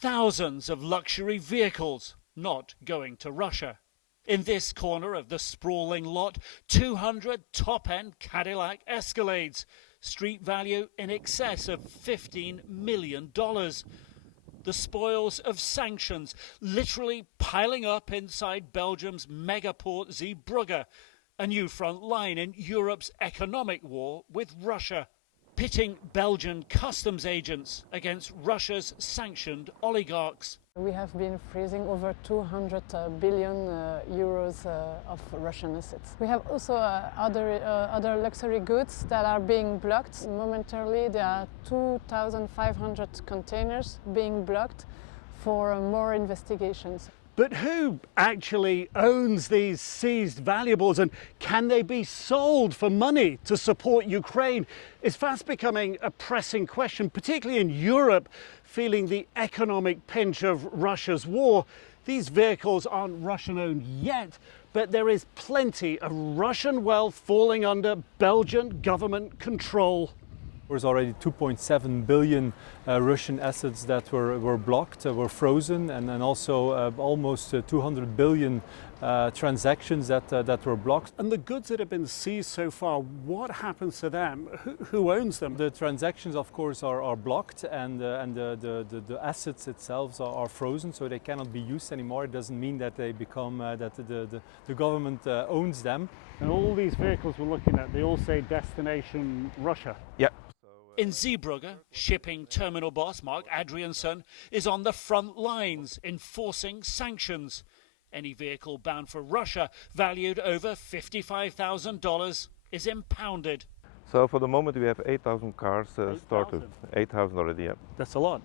Thousands of luxury vehicles not going to Russia. In this corner of the sprawling lot, 200 top-end Cadillac Escalades, street value in excess of $15 million. The spoils of sanctions literally piling up inside Belgium's megaport Zeebrugge, a new front line in Europe's economic war with Russia, pitting Belgian customs agents against Russia's sanctioned oligarchs. We have been freezing over 200 billion euros of Russian assets. We have also other luxury goods that are being blocked. Momentarily, there are 2,500 containers being blocked for more investigations. But who actually owns these seized valuables, and can they be sold for money to support Ukraine? It's fast becoming a pressing question, particularly in Europe, feeling the economic pinch of Russia's war. These vehicles aren't Russian-owned yet, but there is plenty of Russian wealth falling under Belgian government control. There's already 2.7 billion Russian assets that were blocked, were frozen, and then also almost 200 billion transactions that were blocked. And the goods that have been seized so far, what happens to them? Who owns them? The transactions, of course, are blocked, and the assets itself are frozen, so they cannot be used anymore. It doesn't mean that they become that the government owns them. And all these vehicles we're looking at, they all say destination Russia. Yeah. In Zeebrugge, shipping terminal boss Mark Adriansson is on the front lines enforcing sanctions. Any vehicle bound for Russia valued over $55,000 is impounded. So for the moment we have 8,000 cars started. 8,000 already, yeah. That's a lot.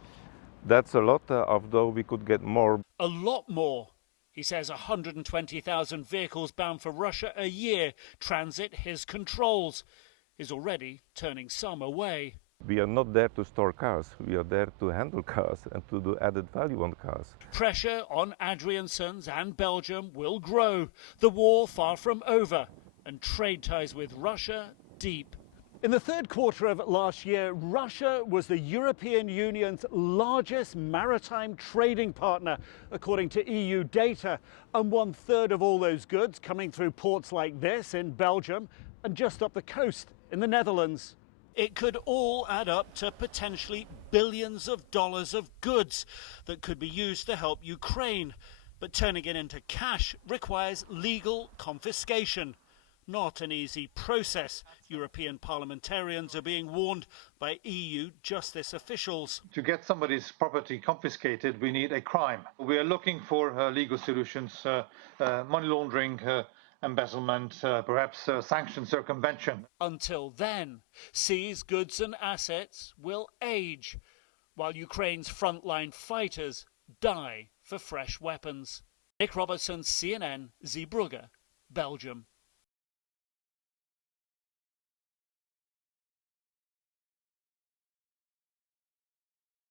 That's a lot, although we could get more. A lot more. He says 120,000 vehicles bound for Russia a year transit his controls. Is already turning some away. We are not there to store cars, we are there to handle cars and to do added value on cars. Pressure on Adriansson's and Belgium will grow, the war far from over, and trade ties with Russia deep. In the third quarter of last year, Russia was the European Union's largest maritime trading partner, according to EU data, and 1/3 of all those goods coming through ports like this in Belgium and just up the coast in the Netherlands. It could all add up to potentially billions of dollars of goods that could be used to help Ukraine. But turning it into cash requires legal confiscation. Not an easy process. European parliamentarians are being warned by EU justice officials. To get somebody's property confiscated, we need a crime. We are looking for legal solutions, money laundering, embezzlement, perhaps sanction circumvention. Until then, seized goods and assets will age, while Ukraine's frontline fighters die for fresh weapons. Nic Robertson, CNN, Zeebrugge, Belgium.